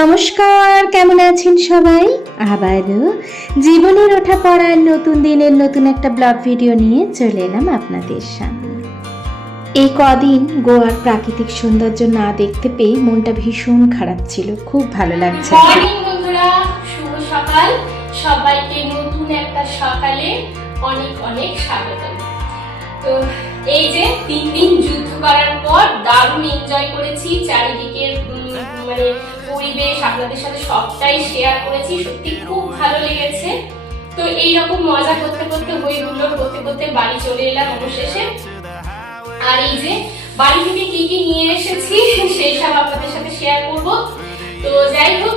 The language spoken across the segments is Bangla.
নমস্কার, কেমন আছেন সবাই? আবারও জীবনের ওঠা পড়ার নতুন দিনের নতুন একটা ব্লগ ভিডিও নিয়ে চলে এলাম আপনাদের সামনে। এই কদিন গোয়ার প্রাকৃতিক সৌন্দর্য না দেখতে পেয়ে মনটা ভীষণ খারাপ ছিল, খুব ভালো লাগছে। বন্ধুরা, শুভ সকাল। সবাইকে নতুন একটা সকালে অনেক অনেক স্বাগত। তো এই যে 3 দিন যুদ্ধ করার পর দারুণ এনজয় করেছি, চারিদিকের মানে পরিবেশ আপনাদের সাথে সবটাই শেয়ার করেছি, সত্যি খুব ভালো লেগেছে। তো এইরকম মজা করতে করতে হই হুল্লোড় করতে করতে বাড়ি চলে এলাম অবশেষে। আর এই যে বাড়ি থেকে কি কি নিয়ে এসেছি সেই সব আপনাদের সাথে শেয়ার করব। তো যাই হোক,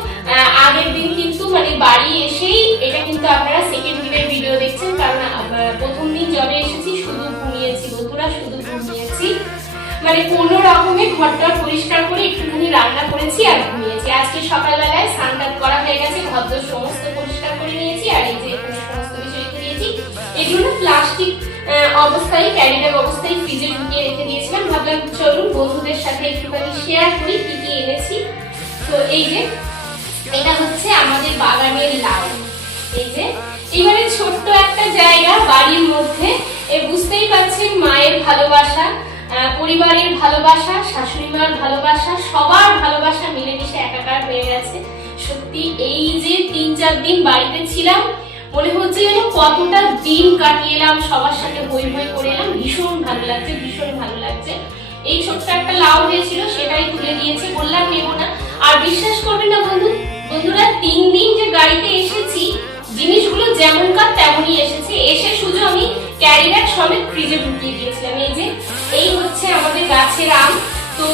আগের দিন কিন্তু মানে বাড়ি এসেই, এটা কিন্তু আপনারা সেকেন্ড দিনের ভিডিও দেখছেন, কারণ প্রথম দিন যবে এসেছি শুধু ঘুমিয়েছি বন্ধুরা, শুধু ঘুমিয়েছি, মানে কোনো রকমে ঘরটা পরিষ্কার করে একটুখানি রান্না করেছি আর ঘুমিয়েছি। আজকে সকালবেলায় স্নান করা হয়ে গেছে, ঘর সমস্ত পরিষ্কার করে নিয়েছি, আর এই যে সমস্ত কিছু রেখে দিয়েছি। এগুলো প্লাস্টিক অবস্থায়, ক্যারি ব্যাগ অবস্থায় ফ্রিজে ঢুকিয়ে রেখে দিয়েছিলাম। ভাবলাম চলুন বন্ধুদের সাথে একটুখানি শেয়ার করি কি কি এনেছি। তো এই যে এটা হচ্ছে আমাদের বাগানের লাউ। এই যে এবারে ছোট্ট একটা জায়গা বাড়ির মধ্যে, বুঝতেই পারছেন মায়ের ভালোবাসা, পরিবারের ভালোবাসা, শাশুড়ি মার ভালোবাসা, সবার ভালোবাসা মিলেমিশে একাকার হয়ে গেছে। সত্যি এই যে 3-4 দিন বাড়িতে ছিলাম, মনে হচ্ছে যেন কতটা দিন কাটিয়ে এলাম, সবার সাথে হই হই করে এলাম। ভীষণ ভালো লাগছে, ভীষণ ভালো লাগছে। এই ছোট্ট একটা লাউ হয়েছিল, সেটাই তুলে দিয়েছে, বললাম নেবো না। আর বিশ্বাস করবেন না বন্ধুরা, 3 দিন যে গাড়িতে এসেছি, জিনিসগুলো যেমনকার তেমনই এসেছে। এসে শুধু আমি ক্যারি ব্যাগ সমেত ফ্রিজে ঢুকিয়ে দিয়েছিলাম। এই যে এই হচ্ছে আমাদের গাছের আম। তো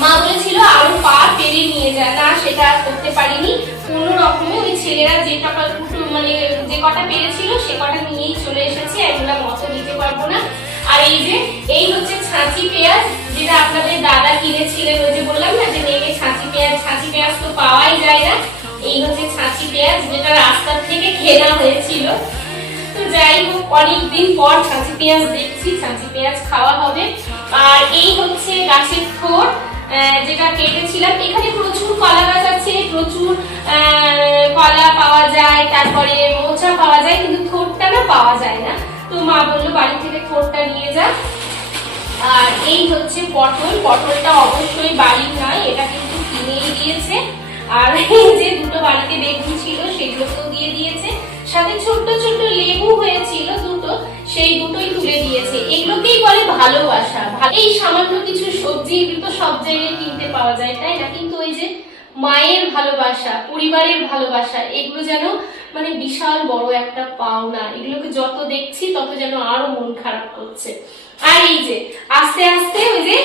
মা বলেছিল আরো পা পেরে নিয়ে যায়, না সেটা করতে পারিনি কোনো রকমে। ওই ছেলেরা যে কটা মানে যে কটা পেরেছিল সে কটা নিয়েই চলে এসেছি, এগুলা মতো নিতে পারবো না। আর এই যে এই হচ্ছে ছাঁচি পেঁয়াজ, যেটা আপনাদের দাদা কিনেছিলেন, ওই যে বললাম না যে নেমে ছাঁচি পেঁয়াজ তো পাওয়াই যায় না। এই হচ্ছে ছাঁচি পেঁয়াজ, যেটা রাস্তা থেকে কেনা হয়েছিল। তো যাই হোক, অনেকদিন পর ছাঁচি পেঁয়াজ দেখছি, ছাঁচি পেঁয়াজ খাওয়া হবে। আর এই হচ্ছে গাছের থোড়, যেটা কেটেছিলাম। এখানে প্রচুর কলা গাছ আছে, প্রচুর কলা পাওয়া যায়, তারপরে মোচা পাওয়া যায়, কিন্তু থোড়টা না পাওয়া যায় না। তো মা বললো বাড়ি থেকে থোড়টা নিয়ে যা। আর এই হচ্ছে পটলটা অবশ্যই বাড়ির নয়, এটা কিন্তু কিনেই দিয়েছে। আর এই যে দুটো বাড়িতে বেগুন ছিল, সেগুলোকেও দিয়ে দিয়েছে। সাথে ছোট্ট ছোট্ট লেবু হয়েছিল দুটো, সেই দুটোই তুলে দিয়েছে। এগুলোকেই বলে ভালোবাসা। এই সামান্য কিছু সবজি, এগুলো তো সব জায়গায় কিনতে পাওয়া যায়, তাই না? কিন্তু ওই যে মায়ের ভালোবাসা, পরিবারের ভালোবাসা, এগুলো যেন মানে বিশাল বড় একটা পাওনা। এগুলোকে যত দেখছি তত যেন আরো মন খারাপ করছে। আর এই যে আস্তে আস্তে ওই যে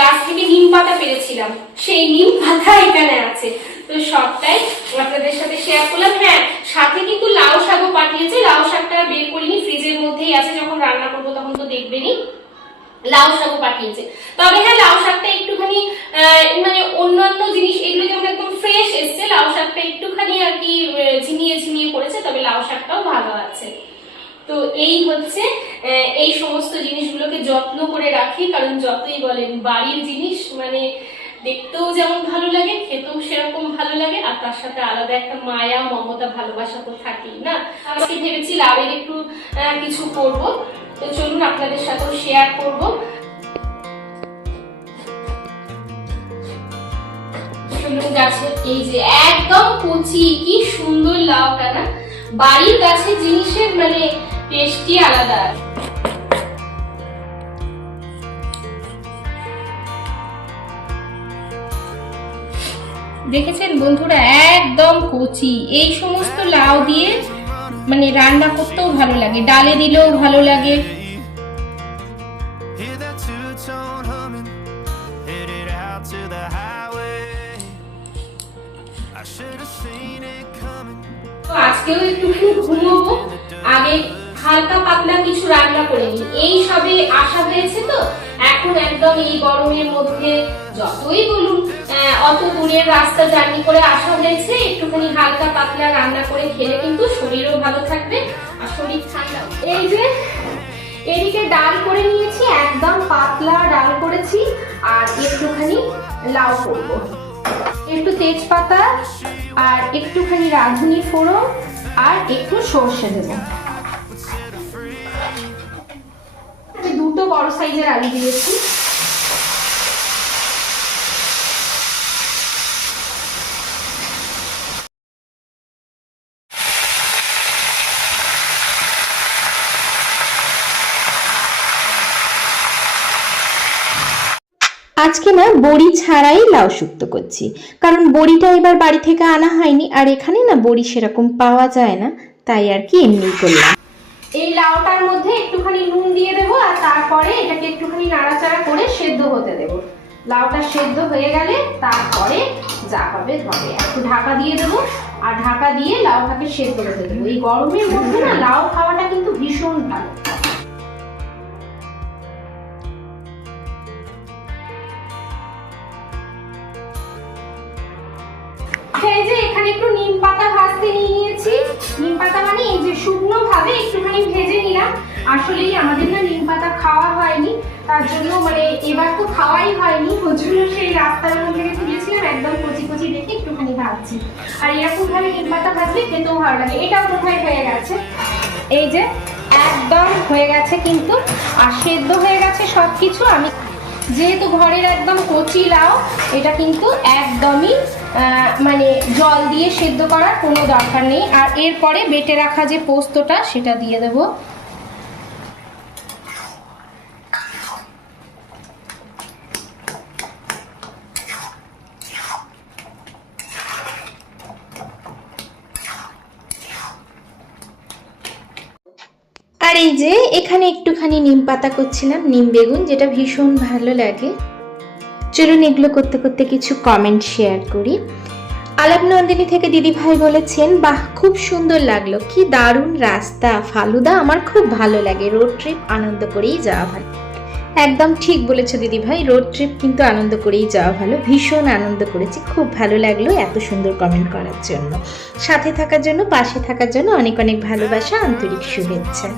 গাছ থেকে নিম পাতা পেরেছিলাম, সেই নিম পাতা এখানে আছে। তো সবটাই আপনাদের সাথে শেয়ার করলাম। হ্যাঁ, সাথে কিন্তু লাউ শাকও পাঠিয়েছে। লাউ শাকটা বের করিনি, ফ্রিজের মধ্যেই আছে, যখন রান্না করবো তখন তো দেখবেনই। লাউ শাকও পাঠিয়েছে। তবে হ্যাঁ, লাউ শাকটা একটুখানি মানে অন্যান্য জিনিস এগুলো যেমন একদম ফ্রেশ এসছে, লাউ শাকটা একটুখানি আর কি ঝিমিয়ে পড়েছে, তবে লাউ শাকটাও ভালো আছে। তো এই হচ্ছে এই সমস্ত জিনিসগুলোকে যত্ন করে রাখি, কারণ যতই বলেন বাড়ির জিনিস মানে দেখতেও যেমন ভালো লাগে, খেতেও সেরকম ভালো লাগে, আর তার সাথে আলাদা একটা মায়া, মমতা, ভালোবাসা তো থাকেই না। আজকে ভেবেছি লাউয়ের একটু কিছু করব। তো চলুন আপনাদের সাথেও শেয়ার করব। চলুন গাছে, এই যে একদম কচি, কি সুন্দর লাউটা না। বাড়ির গাছের জিনিসের মানে টেস্টই আলাদা। দেখেছেন বন্ধুরা, একদম কচি। এই সমস্ত লাউ দিয়ে মানে রান্না করতেও ভালো লাগে, ডালে দিলেও ভালো লাগে। তো আজকেও একটুখানি ঘুমোবো, আগে হালকা পাতলা কিছু রান্না করে নিই। এই সবে আসা হয়েছে, তো এখন একদম এই গরমের মধ্যে যতই বলুন অত দূরের রাস্তা জার্নি করে আসা হয়েছে, একটুখানি হালকা পাতলা রান্না করে খেলে কিন্তু শরীরও ভালো থাকবে আর শরীর ঠান্ডা। এই যে এদিকে ডাল করে নিয়েছি, একদম পাতলা ডাল করেছি, আর একটুখানি লাউ করবো। একটু তেজপাতা আর একটুখানি রাঁধুনি ফোড়ন আর একটু সর্ষে দেবো। দুটো বড় সাইজের আলু দিয়েছি। আজকে না বড়ি ছাড়াই লাউ শুক্তো করছি, কারণ বড়িটা এবার বাড়ি থেকে আনা হয়নি, আর এখানে না বড়ি সেরকম পাওয়া যায় না, তাই আর কি এমনি করলাম। এই লাউটার মধ্যে একটুখানি নুন দিয়ে দেবো আর তারপরে এটাকে একটুখানি নাড়াচাড়া করে সেদ্ধ হতে দেবো। লাউটা সেদ্ধ হয়ে গেলে তারপরে যা হবে হবে। একটু ঢাকা দিয়ে দেবো আর ঢাকা দিয়ে লাউটাকে সেদ্ধ হতে দেবো। এই গরমের মধ্যে না লাউ খাওয়াটা কিন্তু ভীষণ ভালো। এই যে এখানে একটু নিম পাতা ভাজতে নিয়ে নিয়েছি। নিম পাতা মানে এই যে শুকনো ভাবে একটুখানি ভেজে নিলাম। আসলেই আমাদের না নিম পাতা খাওয়া হয়নি, তার জন্য মানে এবার তো খাওয়াই হয়নি, ওই জন্য সেই রাস্তার মধ্যে থেকে তুলেছিলাম, একদম কচি কচি দেখে একটুখানি ভাজছি। আর এরকম ভাবে নিম পাতা ভাজলে খেতেও ভালো লাগে। এটাও কোথায় হয়ে গেছে, এই যে একদম হয়ে গেছে কিন্তু, আর সেদ্ধ হয়ে গেছে সবকিছু। আমি যেহেতু ঘরের একদম কচি লাউ, এটা কিন্তু একদমই মানে জল দিয়ে সেদ্ধ করার কোনো দরকার নেই। আর এরপরে বেটে রাখা যে পোস্তটা সেটা দিয়ে দেবো। আর এই যে এখানে একটুখানি নিম পাতা করছিলাম, নিম বেগুন, যেটা ভীষণ ভালো লাগে। চলুন এগুলো করতে করতে কিছু কমেন্ট শেয়ার করি। আলাপ নন্দিনী থেকে দিদি ভাই বলেছেন, বাহ খুব সুন্দর লাগলো, কি দারুণ রাস্তা, ফালুদা আমার খুব ভালো লাগে, রোড ট্রিপ আনন্দ করেই যাওয়া ভালো। একদম ঠিক বলেছো দিদি ভাই, রোড ট্রিপ কিন্তু আনন্দ করেই যাওয়া ভালো। ভীষণ আনন্দ করেছি, খুব ভালো লাগলো এত সুন্দর কমেন্ট করার জন্য, সাথে থাকার জন্য, পাশে থাকার জন্য অনেক অনেক ভালোবাসা, আন্তরিক শুভেচ্ছা।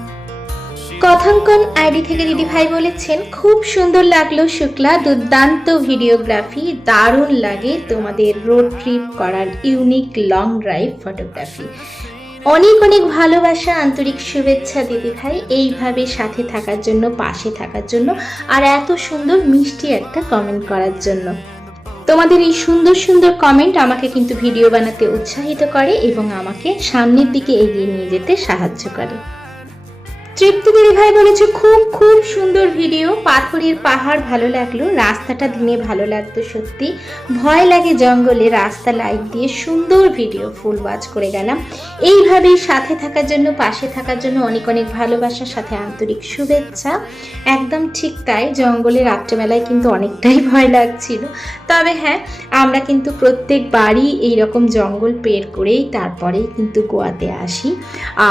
কথাঙ্কন আইডি থেকে দিদি ভাই বলেছেন, খুব সুন্দর লাগলো শুক্লা, দুর্দান্ত ভিডিওগ্রাফি, দারুণ লাগে তোমাদের রোড ট্রিপ করার ইউনিক লং ড্রাইভ ফটোগ্রাফি। অনেক অনেক ভালোবাসা, আন্তরিক শুভেচ্ছা দিদি ভাই, এইভাবে সাথে থাকার জন্য, পাশে থাকার জন্য, আর এত সুন্দর মিষ্টি একটা কমেন্ট করার জন্য। তোমাদের এই সুন্দর সুন্দর কমেন্ট আমাকে কিন্তু ভিডিও বানাতে উৎসাহিত করে এবং আমাকে সামনের দিকে এগিয়ে নিয়ে যেতে সাহায্য করে। তৃপ্তি দিদি ভাই বলেছে, খুব খুব সুন্দর ভিডিও, পাথরের পাহাড় ভালো লাগলো, রাস্তাটা দিনে ভালো লাগতো সত্যি, ভয় লাগে জঙ্গলে, রাস্তা লাইট দিয়ে সুন্দর ভিডিও, ফুল ওয়াচ করে গেলাম। এইভাবেই সাথে থাকার জন্য, পাশে থাকার জন্য অনেক অনেক ভালোবাসার সাথে আন্তরিক শুভেচ্ছা। একদম ঠিক তাই, জঙ্গলে রাত্রেবেলায় কিন্তু অনেকটাই ভয় লাগছিল, তবে হ্যাঁ আমরা কিন্তু প্রত্যেকবারই এইরকম জঙ্গল পের করেই তারপরেই কিন্তু গোয়াতে আসি।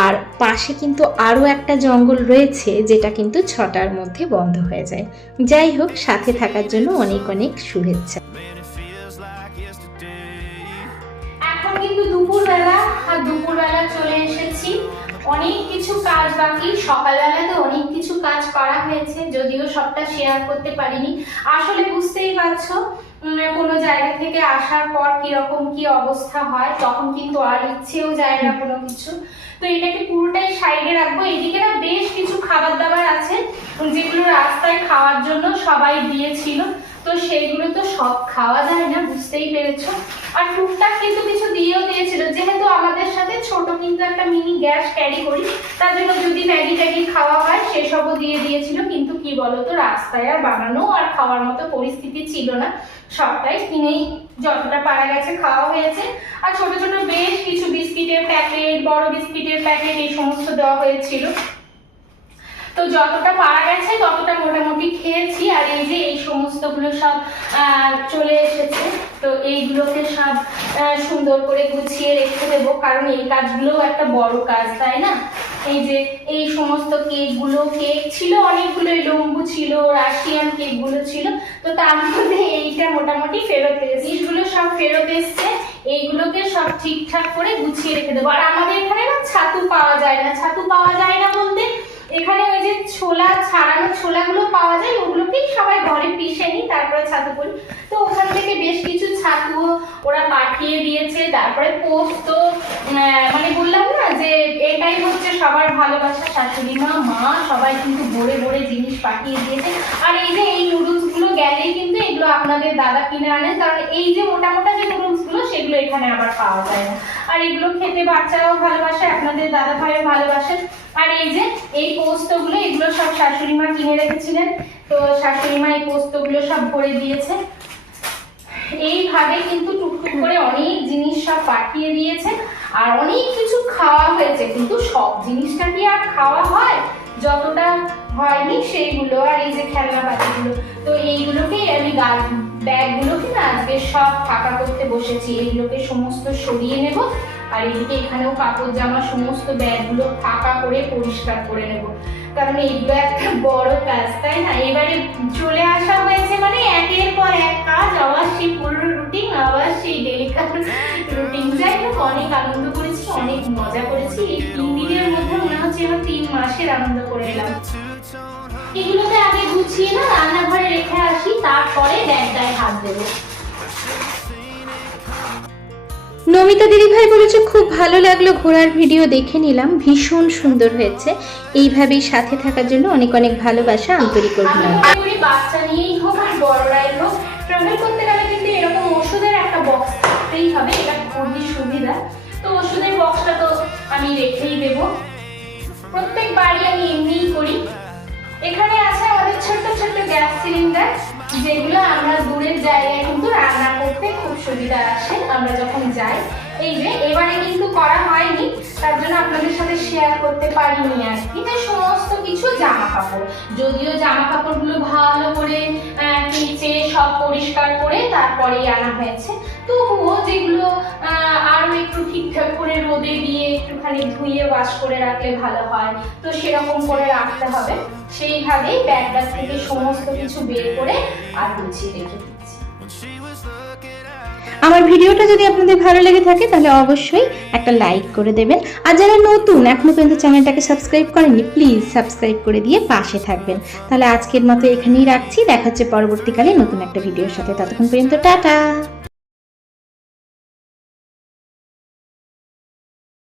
আর পাশে কিন্তু আরও একটা জঙ্গল রয়েছে যেটা কিন্তু 6টার মধ্যে বন্ধ হয়ে যায়। যাই হোক, সাথে থাকার জন্য অনেক অনেক শুভেচ্ছা। এখন কিন্তু দুপুরবেলা, আর দুপুরবেলা চলে এসেছি। অনেক কিছু কাজ বাকি, সকালবেলাতে অনেক কিছু কাজ করা হয়েছে, যদিও সবটা শেয়ার করতে পারিনি। আসলে বুঝতেই পারছো, কোনো জায়গা থেকে আসার পর কিরকম কি অবস্থা হয়, তখন কিন্তু আর ইচ্ছেও যায় না কোনো কিছু। তো এটাকে পুরোটাই সাইডে রাখবো। এদিকে না বেশ কিছু খাবার দাবার আছে যেগুলো রাস্তায় খাওয়ার জন্য সবাই দিয়েছিল, তো সেইগুলো তো সব খাওয়া যায় না, বুঝতেই পেরেছো। আর টুকটাক কিন্তু কিছু দিয়েও দিয়েছিল, যেহেতু আমাদের সাথে ছোট কিন্তু একটা মিনি গ্যাস ক্যারি করি, তার জন্য যদি ম্যাগি ট্যাগি খাওয়া হয় সেসবও দিয়ে দিয়েছিল। কিন্তু কি বলতো, রাস্তায় আর বানানো আর খাওয়ার মতো পরিস্থিতি ছিল না, সবটাই কিনেই যতটা পারা গেছে খাওয়া হয়েছে। আর ছোট ছোট বেশ কিছু বিস্কিটের প্যাকেট, বড় বিস্কিটের প্যাকেট, এই সমস্ত দেওয়া হয়েছিল। তো যতটা পারা গেছে ততটা মোটামুটি খেয়েছি। আর এই যে এই সমস্তগুলো সব চলে এসেছে, তো এইগুলোকে সব সুন্দর করে গুছিয়ে রেখে দেবো, কারণ এই কাজগুলোও একটা বড় কাজ, তাই না। এই যে এই সমস্ত কেকগুলো, কেক ছিল অনেকগুলো, লম্বু ছিল, রাশিয়ান কেকগুলো ছিল, তো তার মধ্যে এইটা মোটামুটি ফেরত এসেছে, এইগুলো সব ফেরত এসছে। এইগুলোকে সব ঠিকঠাক করে গুছিয়ে রেখে দেবো। আর আমাদের এখানে না ছাতু পাওয়া যায় না, ছাতু পাওয়া যায় না বলতে এখানে ওই যে ছোলা, ছাড়ানো ছোলাগুলো পাওয়া যায়, ওগুলোকেই সবাই ঘরে পিষে নিই, তারপরে ছাতু করি। তো ওখান থেকে বেশ কিছু ছাতু ওরা পাঠিয়ে দিয়েছে। তারপরে পোস্ত, মানে বললাম না যে এটাই হচ্ছে সবার ভালোবাসা, শাশুড়ি মা, মা সবাই কিন্তু ভরে ভরে জিনিস পাঠিয়ে দিয়েছে। আর এই যে এই নুডলস গুলো গেলেই কিন্তু এগুলো আপনাদের দাদা কিনে আনেন, কারণ এই যে মোটা মোটা যে নুডলস গুলো সেগুলো এখানে আবার পাওয়া যায় না। আর এগুলো খেতে বাচ্চারাও ভালোবাসে, আপনাদের দাদা ভাইও ভালোবাসেন। আর এই যে এই পোস্তগুলো, এগুলো সব শাশুড়ি মা কিনে রেখেছিলেন, তো শাশুড়ি মা এই পোস্তগুলো সব ভরে দিয়েছে। এইভাবে কিন্তু টুকটুক করে অনেক জিনিস সব পাঠিয়ে দিয়েছে, আর অনেক কিছু খাওয়া হয়েছে, কিন্তু সব জিনিসটা কি আর খাওয়া হয়, যতটা হয়নি সেইগুলো। আর এই যে খেলনাপাতিগুলো, তো এইগুলোকেই আমি ব্যাগগুলোকে না আজকে সব ফাঁকা করতে বসেছি, এইগুলোকে সমস্ত সরিয়ে নেব। আর এদিকে এখানেও কাপড় জামা সমস্ত ব্যাগগুলো ফাঁকা করে পরিষ্কার করে নেব, কারণ এইগুলো একটা বড় কাজ, তাই না? এবারে চলে আসা হয়েছে মানে একের পর এক কাজ, আবার সেই পুরো রুটিন, আবার সেই ডেলি রুটিন। যাই হোক, অনেক আনন্দ করেছি, অনেক মজা করেছি। এই 3 দিনের মধ্যে মনে হচ্ছে আমার 3 মাসের আনন্দ করে এলাম। এগুলোকে আগে গুছিয়ে না রান্নাঘরে রেখে আসি, তারপরে ব্যাগটায় হাত দেবো। নমিতা দিদিভাই বলেছে খুব ভালো লাগলো, ঘোরার ভিডিও দেখে নিলাম, ভীষণ সুন্দর হয়েছে। এইভাবেই সাথে থাকার জন্য অনেক অনেক ভালোবাসা, আন্তরিক অভিনন্দন। বাচ্চা নিয়েই হোক আর বড়রাই হোক, ট্রাভেল করতে গেলে কিন্তু এরকম ওষুধের একটা বক্স থাকতেই হবে, এটা খুবই সুবিধা। তো ওষুধের বক্সটা তো আমি রেখেই দেবো, প্রত্যেকবারই আমি এমনিই করি। এখানে আছে আমাদের ছোট্ট ছোট্ট গ্যাস সিলিন্ডার, যেগুলো আমরা দূরের জায়গায় কিন্তু রান্না করতে খুব সুবিধা আসে আমরা যখন যাই। এই যে এবারে কিন্তু করা হয়নি, তার জন্য আপনাদের সাথে শেয়ার করতে পারিনি আর কি। যে সমস্ত কিছু জামা কাপড়, যদিও জামা কাপড়গুলো ভালো করে কেচে সব পরিষ্কার করে তারপরেই আনা হয়েছে, তবুও যেগুলো আরো একটু ঠিকঠাক করে রোদে দিয়ে একটুখানি ধুয়ে ওয়াশ করে রাখলে ভালো হয়, তো সেরকম করে রাখতে হবে। সেইভাবেই ব্যাগটা থেকে সমস্ত কিছু বের করে আর গুছিয়ে রেখে দিচ্ছি। আমার ভিডিওটা যদি আপনাদের ভালো লেগে থাকে তাহলে অবশ্যই একটা লাইক করে দেবেন, আর যারা নতুন এখনো পর্যন্ত চ্যানেলটাকে সাবস্ক্রাইব করেননি প্লিজ সাবস্ক্রাইব করে দিয়ে পাশে থাকবেন। তাহলে আজকের মতো এখানেই রাখছি, দেখা হচ্ছে পরবর্তীকালে নতুন একটা ভিডিওর সাথে। ততক্ষণ পর্যন্ত টাটা।